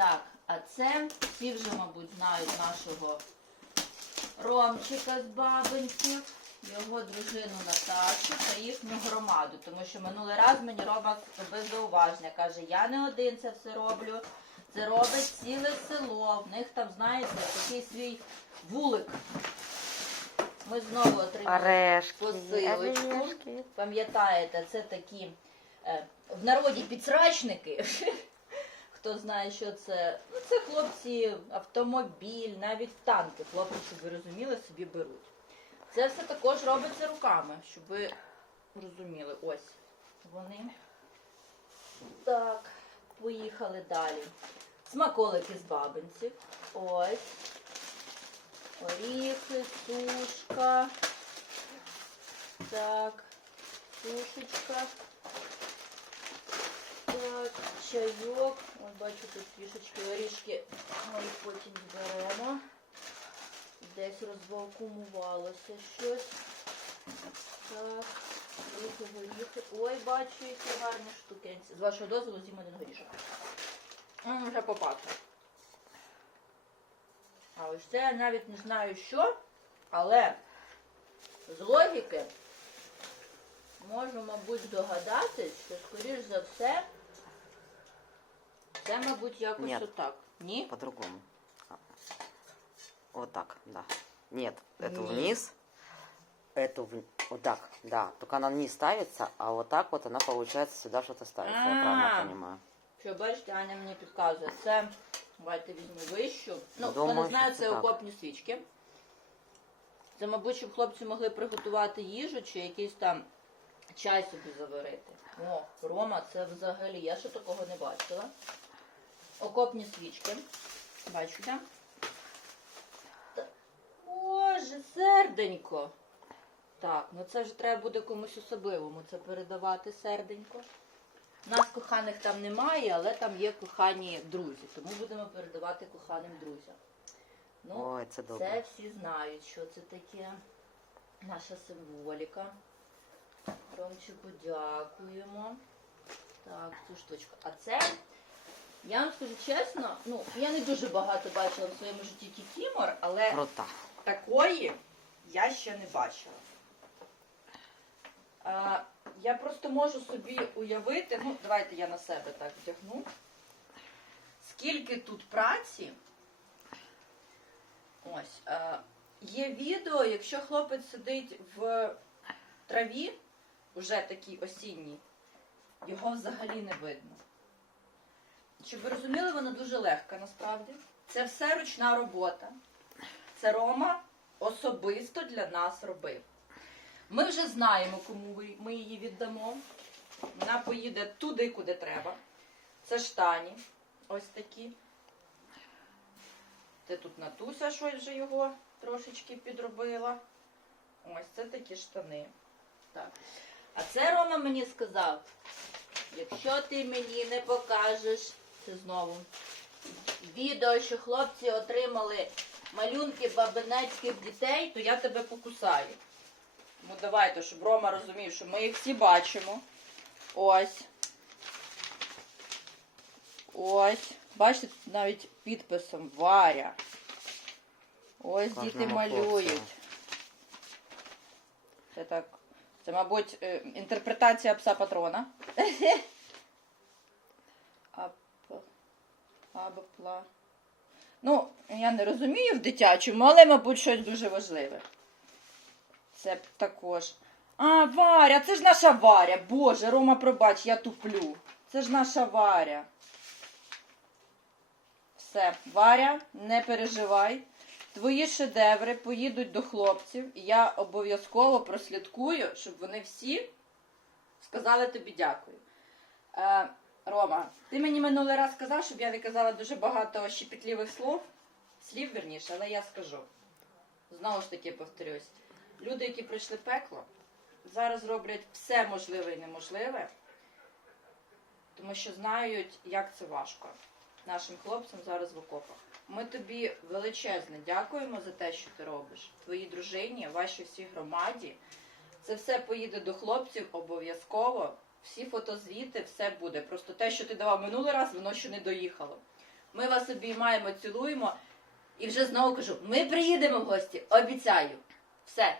Так, а це всі вже, мабуть, знають нашого Ромчика з бабинців, його дружину Наташу та їхню громаду. Тому що минулий раз мені Рома зробив зауваження. Каже, я не один це все роблю. Це робить ціле село. В них там, знаєте, такий свій вулик. Ми знову отримали посилочку. Пам'ятаєте, це такі е, в народі підсрачники. Хто знає, що це? Ну, це хлопці, автомобіль, навіть танки. Хлопці, щоб ви розуміли, собі беруть. Це все також робиться руками, щоб ви розуміли. Ось вони. Так, поїхали далі. Смаколики з бабинців. Ось. Оріхи, сушка. Так, сушечка. Чайок. Ось бачу тут фішечки, орішки. Ми їх потім зберемо. Десь розвалкумувалося щось. Так, горіхи, горіхи. Ой, бачу, які гарні штукенці. З вашого дозволу з'їм один горішок. М, Вже попався. А ось це я навіть не знаю що, але з логіки можу, мабуть, здогадатись, що, скоріш за все, це, мабуть, якось Ні. отак. Ні? По-другому. Вот так, да. Нет, эту Нет. вниз. Эту в... вот так, да. Только она вниз ставится, а вот так вот она получается сюда что-то ставится. Я А. правильно понимаю. Що бачите, Аня мені підказує. Це, давайте візьму вищу. Ну, хто Думаю, не знає, що це це так. окопні свічки. Це, мабуть, щоб хлопці могли приготувати їжу чи якийсь там чай собі заварити. О, Рома, це взагалі, я ще такого не бачила. Окопні свічки. Бачите? Боже, серденько. Так, ну це ж треба буде комусь особливому це передавати серденько. Нас коханих там немає, але там є кохані друзі, тому будемо передавати коханим друзям. Ну, Ой, це добре. це всі знають, що це таке. Наша символіка. Ромчику дякуємо. Так, цю штучку. А це, я вам скажу чесно, ну, я не дуже багато бачила в своєму житті кікімор, але Круто. такої я ще не бачила. А, я просто можу собі уявити, ну, давайте я на себе так вдягну. Скільки тут праці. Ось. А, є відео, якщо хлопець сидить в траві, уже такій осінній, його взагалі не видно. Щоб ви розуміли, вона дуже легка насправді. Це все ручна робота. Це Рома особисто для нас робив. Ми вже знаємо, кому ми її віддамо. Вона поїде туди, куди треба. Це штані. Ось такі. Це тут Натуся щось вже його трошечки підробила. Ось це такі штани. Так. А це Рома мені сказав, якщо ти мені не покажеш, це знову відео, що хлопці отримали малюнки бабинецьких дітей, то я тебе покусаю. Ну давайте, щоб Рома розумів, що ми їх всі бачимо. Ось. Ось. Бачите, тут навіть підписом Варя. Ось діти малюють. Це так. Це, мабуть, е, інтерпретація пса патрона. Абапла. Ну, я не розумію в дитячому, але, мабуть, щось дуже важливе. Це також. А, Варя, це ж наша Варя. Боже, Рома, пробач, я туплю. Це ж наша Варя. Все, Варя, не переживай. Твої шедеври поїдуть до хлопців, я обов'язково прослідкую, щоб вони всі сказали тобі дякую. Е, Рома, ти мені минулий раз сказав, щоб я не дуже багато щепетлівих слов, слів верніше, але я скажу. Знову ж таки повторюсь. Люди, які пройшли пекло, зараз роблять все можливе і неможливе, тому що знають, як це важко нашим хлопцям зараз в окопах. Ми тобі величезне дякуємо за те, що ти робиш. Твоїй дружині, вашій всій громаді. Це все поїде до хлопців обов'язково всі фотозвіти, все буде. Просто те, що ти давав минулий раз, воно ще не доїхало. Ми вас обіймаємо, цілуємо і вже знову кажу: ми приїдемо в гості, обіцяю. Все.